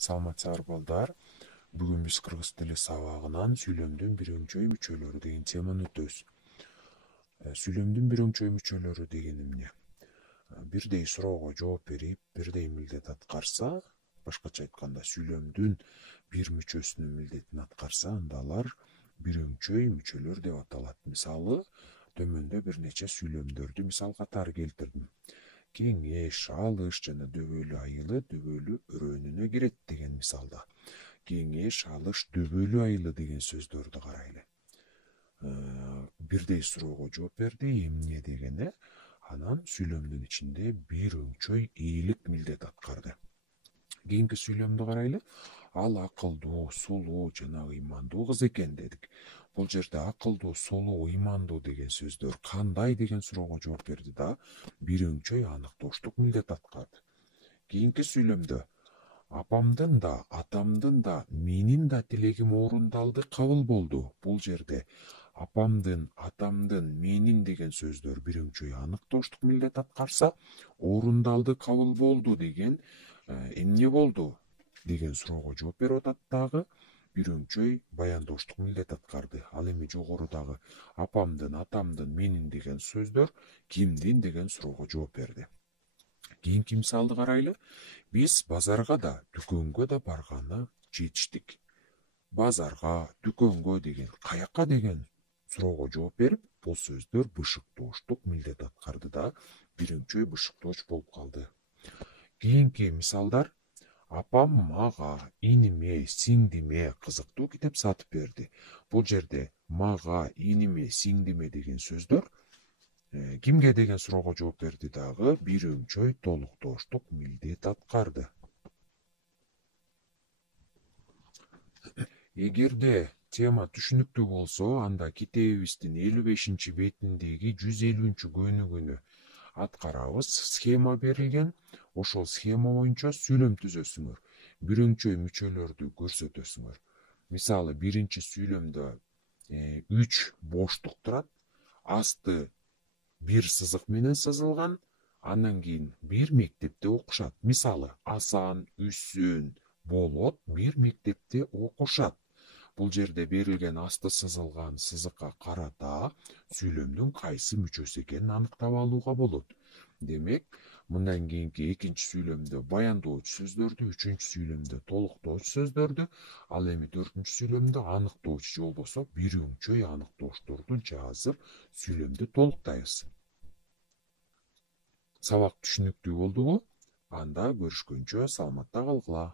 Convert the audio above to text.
Саламатсыздар балдар. Бүгүн биз кыргыз тили сабагынан сүйлөмдүн бирөңчөй мүчөлөрү деген теманы өтөбүз. Сүйлөмдүн бирөңчөй мүчөлөрү деген эмне? Бирдей суроого жооп берип, бирдей милдет аткарса, башкача айтканда сүйлөмдүн бир мүчөсүнүн милдетин аткарса, анда алар бирөңчөй мүчөлөр деп аталат. Мисалы, төмөндө бир нече сүйлөмдөрдү мисал катары келтирдим. Кеңеш, алыш жана дөбөлүү айылы дөбөлүү өрөөнүнө кирет деген мисалда. Кеңеш, алыш, дөбөлүү айылы деген сөздөрдү карайлы. Бирдей суроого жооп берди, эмне дегени, анан сүйлөмдүн ичинде бир өңчөй ээлик милдет аткарды. Кийинки сүйлөмдү карайлы. Ал акылдуу, сулуу жана ыймандуу кыз экен дедик. Бул жерде акылдуу, сулуу, ыймандуу деген сөздөр кандай деген суроого жооп берди да, бир өңчөй аныктооштук милдет аткарды. Кийинки сүйлөмдө апамдын да, атамдын да, менин да тилегим орундалды, кабыл болду. Бул жерде апамдын, атамдын, менин деген сөздөр бир өңчөй аныктооштук милдет аткарса, орундалды, кабыл болду деген эмне болду деген суроого жооп берип атат дагы, бир өңчөй баяндооштук милдет аткарды. Ал эми жогорудагы апамдын, атамдын, менин деген сөздөр кимдин деген суроого жооп берди. Кийинки мисалды карайлы. Биз базарга да, дүкөнгө да барганы жетиштик. Базарга, дүкөнгө деген, каяка деген суроого жооп берип, бул сөздөр бышыктооштук милдет аткарды да, бир өңчөй бышыктооч болуп калды. Кийинки мисалдар: апам мага, иниме, сиңдиме кызыктуу китеп сатып берди. Бул жерде мага, иниме, сиңдиме деген сөздөр кимге деген суроого жооп берди дагы, бир өңчөй толуктооштук милдет аткарды. Эгерде тема түшүнүктүү болсо, анда китебибиздин 55 бетиндеги 150 көнүгүүнү аткарабыз. Схема берилген. Ошол схема боюнча сүйлөм түзөсүңөр. Бир өңчөй мүчөлөрдү көрсөтөсүңөр. Мисалы, биринчи сүйлөмдө 3 боштук турат. Асты бир сызык менен сызылган. Андан кийин бир мектепте окушат. Мисалы, Асан, Үсүн, Болот бир мектепте окушат. Бул жерде берилген асты сызылган сызыкка карата сүйлөмдүн кайсы мүчөсү экенин аныктап алууга болот. Демек, мындан кийинки экинчи сүйлөмдө баяндоочу сөздөрдү, үчүнчү сүйлөмдө толуктоочу сөздөрдү, ал эми төртүнчү сүйлөмдө аныктоочу же болбосо бир өңчөй аныктоочторду жазып сүйлөмдү толуктайбыз. Сабак түшүнүктүү болдубу? Анда көрүшкөнчө саламатта калгыла.